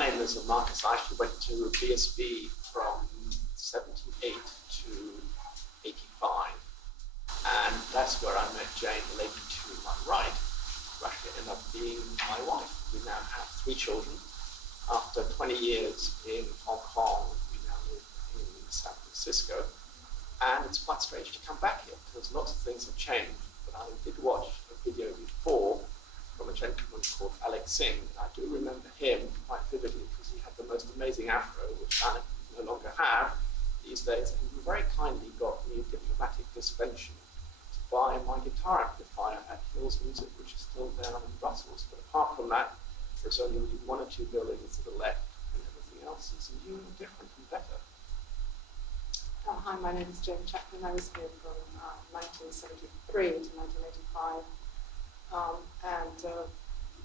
name is Markus. I actually went to BSB from 78 to 85. And that's where I met Jane, the lady to my right, who actually ended up being my wife. We now have 3 children. After 20 years in Hong Kong, we now live in San Francisco. And it's quite strange to come back here because lots of things have changed. But I did watch a video before from a gentleman called Alex Singh. And I do remember him quite vividly because he had the most amazing afro, which I no longer have these days. And he very kindly got me a diplomatic suspension to buy my guitar amplifier at Hills Music, which is still down in Brussels. But apart from that, there's only 1 or 2 buildings to the left, and everything else is new and different and better. Hi, my name is Jane Chapman. I was here from 1973 to 1985.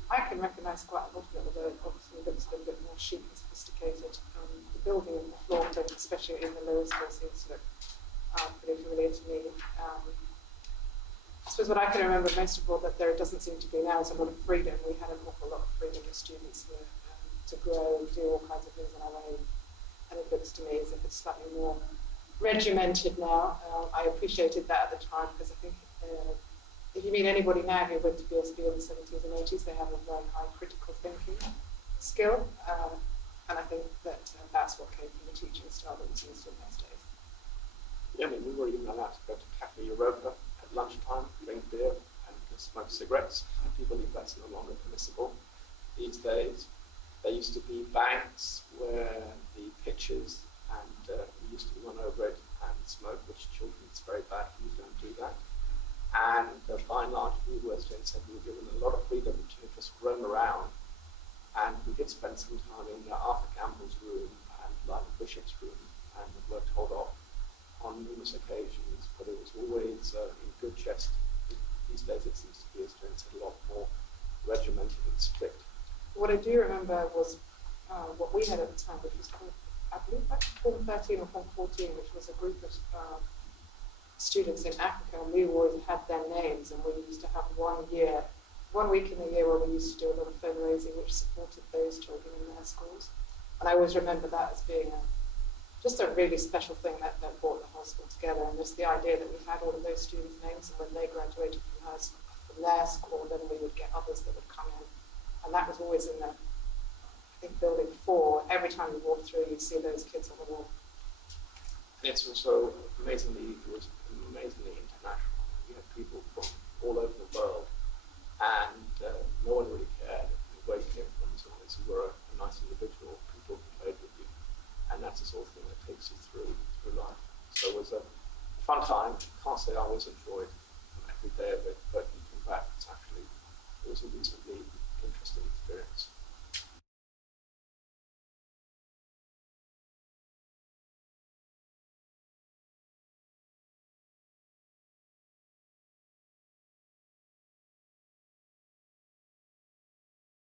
I can recognise quite a lot of it, although it obviously looks a little bit more chic and sophisticated. The building and the floor, especially in the lower school, seems to look pretty familiar to me. I suppose what I can remember most of all that there doesn't seem to be now is a lot of freedom. We had an awful lot of freedom as students here to grow and do all kinds of things on our own. And it looks to me as if it's slightly more regimented now. I appreciated that at the time because I think if you meet anybody now who went to BSB in the 70s and 80s, they have a very high critical thinking skill. And I think that that's what came from the teaching style that was used in those days. Yeah, I mean, we were even allowed to go to Cafe Europa at lunchtime, drink beer and smoke cigarettes. I do believe that's no longer permissible these days. There used to be banks where the pitchers and we used to run over it and smoke, which children, it's very bad, you don't do that. And by and large, we were, as Jane said, we were given a lot of freedom to just roam around. And we did spend some time in Arthur Campbell's room and Lionel Bishop's room, and were told off on numerous occasions, but it was always in good jest. These days it seems to be, as Jane said, a lot more regimented and strict. What I do remember was what we had at the time, which was called, I believe, Form 13 or Form 14, which was a group of students in Africa, and we always had their names, and we used to have 1 week in the year where we used to do a lot of fundraising which supported those children in their schools. And I always remember that as being just a really special thing that brought the whole school together, and just the idea that we had all of those students' names, and when they graduated from their school, then we would get others that would come in. And that was always in the, I think, building 4. Every time you walk through, you'd see those kids on the wall. And it's also amazingly international. We had people from all over the world, and no one really cared where you came from, as long as you were a nice individual. People played with you, and that's the sort of thing that takes you through life. So it was a fun time. Can't say I always enjoyed every day of it.